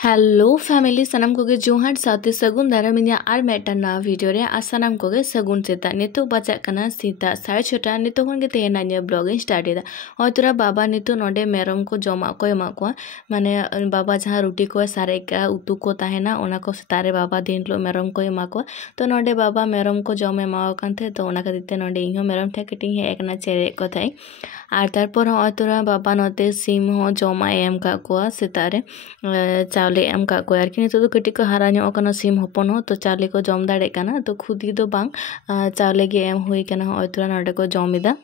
Hello family सनम कोगे जोहार साथे सगुन दारा मिनिया आर मेटा ना वीडियो रे आ सनम कोगे सगुन सेता नितो बचा कना सीता 6:30 नितो होंगे तेना न्या ब्लॉगिंग स्टार्ट एदा होतरा बाबा नितो नोडे मेरम को जमा को एमा को माने बाबा जहां रोटी को सारेका उतु को ताहेना ओना को सेतारे बाबा दिन लो मेरम को एमा को तो नोडे बाबा मेरम को जम एमा कांथे तो ओना खातिर नोडे इहो मेरम ठे कटिंग हे एकना चेरे को थाई आर तारपर होतरा बाबा नोते सिम हो जमा एम का को सेतारे चावले एम का को आरकी नितो कटी को हारा ᱧᱚᱜ ᱠᱟᱱᱟ सिम हपन हो तो चावले को जम दाड़े काना तो खुदी दो बांग चावले गे एम हुई काना होतरा नोडे को जमिदा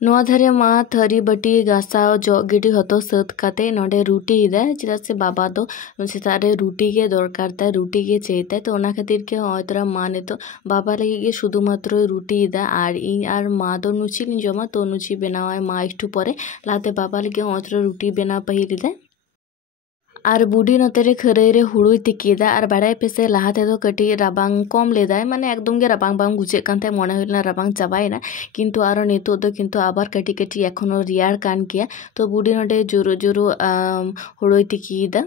नोआ धारे मा थरी बटी गासाव जो गिडी हतो सत काते नोडे रुटी इदा चिदा से बाबा दो सेतारे रुटी के दरकार ता रुटी के चेता तो ओना खातिर के होतरा मा ने तो बाबा लगी के शुधु मात्र रुटी इदा आर इन आर मा दो नुची लिन जमा तो नुची बनावा मा एकटू परे लाते बाबा लगी होतरा रुटी बना पहिल इदा और बुढ़ी नोतेरे खरई रे हुड़ुई तिकीदा और बाड़ाय पेसे लहाते दो कटी राबांग कम लेदाय माने एकदम गे राबांग बांग बुझे कानते मने होइना राबांग चाबायना किंतु आरो नितो दो किंतु आबार कटी कटी एखोनो रियार कान किया तो बुढ़ी नोडे जुरु जुरु हुड़ुई तिकीदा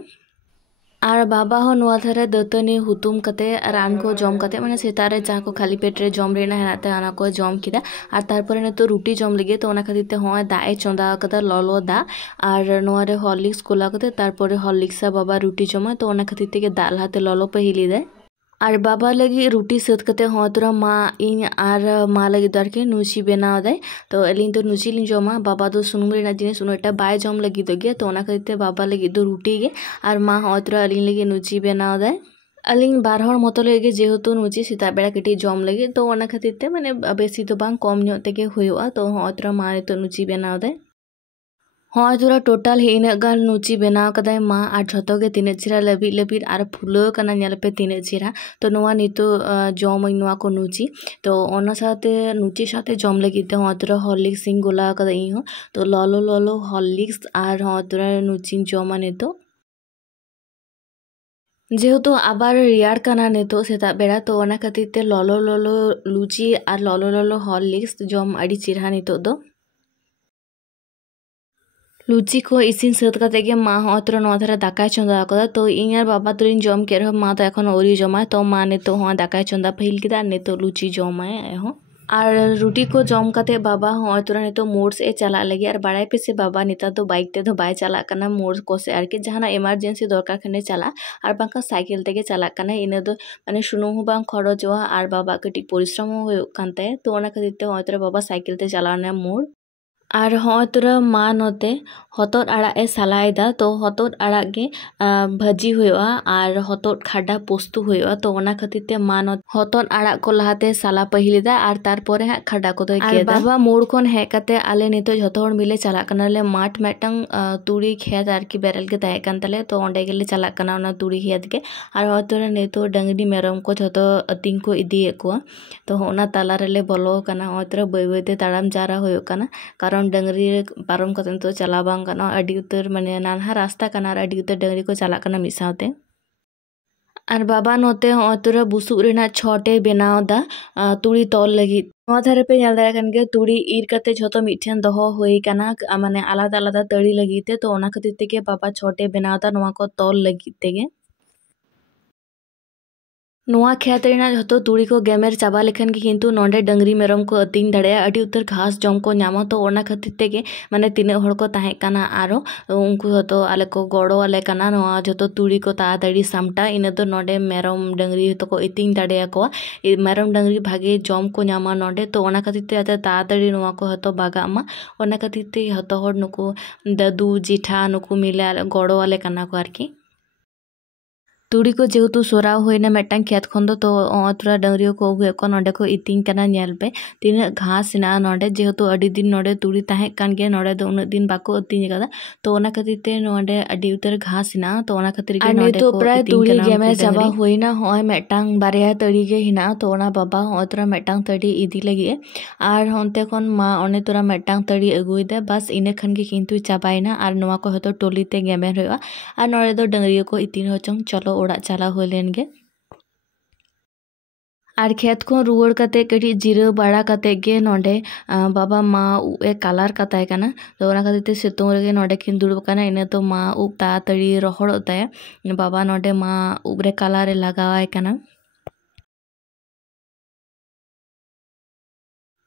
और बाबा हो नुआ धारे दतनी हुतुम कते रान को जम कते माने सेतारे जहाँ को खाली पेट रे जम रेना हेनाते आना को जम किदा और तारपरे ने तो रुटी जम लगे तो ओना खातिर ते होय दाए चंदा कदा ललो दा और नुआ रे हॉर्लिक्स कोला कते तारपरे हॉर्लिक्स बाबा रुटी जमा तो ओना खातिर ते दाल हाते ललो पहिली दे और बाबा लगी रुटी सत कते होतरा मा इन और मा लगी दरके नुची बनाव दे तो अलिन तो नुची लिन जमा बाबा दो सुनुम रेना जिनिस उनटा बाय जम लगी दो गया तो ओना खातिर बाबा लगी दो रुटी गे और मा होतरा अलिन लगी नुची बनाव दे अलिन बार हर मतो लगे जेहेतु नुची सीता बेड़ा कटी जम लगे तो ओना खातिर ते माने बेसी तो बांग कम ᱧᱚᱜ तेगे हुयुआ तो होतरा मा तो नुची बनाव दे हाँ जोरा टोटल इन गान नुची बनाव कदाय मा आर झतो गे तीन चिरा लबी लबी आर फुलो कना नेल पे तीन चिरा तो नोआ नितो जम नोआ को नुची तो ओना साथे नुची साथे जम लगी ते हतरा हॉर्लिक्स सिंग गोला कदा इहो तो ललो ललो हॉर्लिक्स आर हतरा नुची जमा नितो जेहेतु आबार रियार काना नितो सेता बेड़ा तो ओना खातिर ते ललो ललो Luche are Lalo Lalo Horlicks जम आड़ी चिरा नितो दो लुची को इसिन सत कते गे मा होतरा नो धारा दाकाय चंदा कदा तो इኛर बाबा तुरिन जम के रह मा तो एखन ओरी जमा तो मा ने तो हो दाकाय चंदा पहिल किदा ने तो लुची जमाय एहो और रुटी को जम कते बाबा होतरा ने तो मोड़ से चला लगे और बाड़ाय पे से बाबा नेता तो बाइक ते तो बाय चला कना मोड़ को से आर के जहाना इमरजेंसी दरकार खने चला और बांका साइकिल ते गे चला कना इने दो माने सुनु हो बांग खरचवा और बाबा कटी परिश्रम हो कानते तो ओना खातिर ते होतरा बाबा साइकिल ते चलाना मोड़ और होतरा मा नोते हतोद आड़ा ए सालायदा तो हतोद आड़ा गे भाजी हुआ और हतोद खाडा पोस्तु हुआ तो ओना खातिर ते मा नोत हतोद आड़ा को लहाते साला पहिलिदा और तारपरे हा खाडा को केदा बाबा मोड़ कोन हे कते आले नितो जतो हर मिले चला कना ले माठ मेटंग तुड़ी खेत आर की बेरल के ताहे कान तले तो ओंडे गेले चला कना ओना तुड़ी खेत के और होतरा नितो डंगरी मेरम को जतो अतिंग को इदिए को तो ओना ताला रेले बोलो कना होतरा बय बयते ताड़ाम जारा होयो कना कारण डंगरी पारम कते तो चला बांग कना अडी उतर माने नानहा रास्ता कना अडी उतर डंगरी को चला कना मिसावते और बाबा नोते होतरा बुसुक रेना छोटे बनाव दा तुड़ी तोल लगी नोआ धारे पे नेल दाड़ा कान गे तुड़ी ईर कते झोतो मिठेन दोहो होई काना माने आलादा आलादा तड़ी लगीते तो ओना खातिर तेगे बाबा छोटे बनाव दा नोआ को तोल लगी तेगे नोआ खेत रेना झतो तुड़ी को गेमेर चाबा लेखन के किंतु नोंडे डंगरी मेरम को अतिंग दाड़ेया अडी उतर घास जम को नामा तो ओना खातिर तेगे माने तीने हड़ को ताहे काना आरो उनको हतो आले को गड़ो आले काना नोआ झतो तुड़ी को ताड़ाताड़ी सामटा इने तो नोंडे मेरम डंगरी तो को इतिंग दाड़ेया को मेरम डंगरी भागे जम को नामा नोंडे तो ओना खातिर ते आते ताड़ाताड़ी नोआ को हतो बागा मा ओना खातिर ते हतो हड़ नुको दादू जेठा नुको मिले गड़ो आले काना को आरकी तुड़ी को जेहेतु सोराव होइना मेटांग खेत खन तो थोड़ा डंगरी को अगुए को नोडे को इतिंग कना नेल पे तीन घास ना नोडे जेहेतु अडी दिन नोडे तुड़ी ताहे कान गे नोडे दो उन दिन बाको अतिंग कदा तो ओना खातिर ते नोडे अडी उतर घास ना तो ओना खातिर गे नोडे को प्राय तुड़ी गेमे चाबा होइना होय मेटांग बारिया तड़ी गे हिना तो ओना बाबा होतरा मेटांग तड़ी इदी लगी और होंते खन मा ओने तोरा मेटांग तड़ी अगुई दे बस इने खन के किंतु चाबाइना और नोआ को हतो टोली ते गेमे होया और नोडे दो डंगरी को इतिंग होचंग चलो ओड़ा चला हो लेन गे और खेत को रुआड़ कते कटी जिरा बड़ा कते गे नोडे बाबा मा उब ए कलर कताय कना तो ओना खातिर सितुंग रेगे नोडे किन दुड़ुब कना इने तो मा उब ताड़ाताड़ी रहड़ोग ताया बाबा नोडे मा उब रे कलर ए लगावाय कना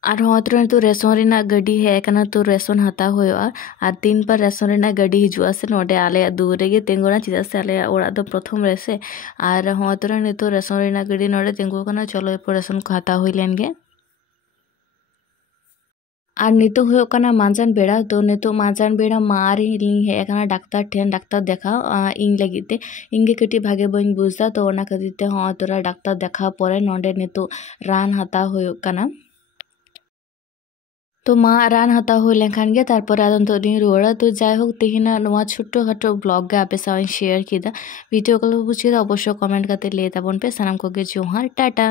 और हतरे तो रेशन रेना गाड़ी है कना तो रेशन हता होयोआ और 3 पर रेशन रेना गाड़ी हिजुआ से नोडे आले दूर रेगे तेंगोना चिदा से आले ओड़ा दो प्रथम रेसे और हतरे नितो रेशन रेना गाड़ी नोडे तेंगो कना चलो एरपर रेशन को हता हुई लेनगे और नितो हुयो कना मांजान बेड़ा तो नितो मांजान बेड़ा मारी लिंग है कना डाक्तार ठेन डाक्तार देखा इन लगिते इंगे कटी भागे बइन बुझदा तो ओना खातिर हतरा डाक्तार देखा परे नोडे नितो रान हता हुयो कना तो मा रान हता हुई लेखान गे तारपर आदो रुआड़ा तो जायहोक तेहिना नोआ छोटो खाटो ब्लॉग गे आपे साथ शेयर किया वीडियो को बुझे अवश्य कमेंट करते ले ताबन पे सानाम को गे जोहार टाटा।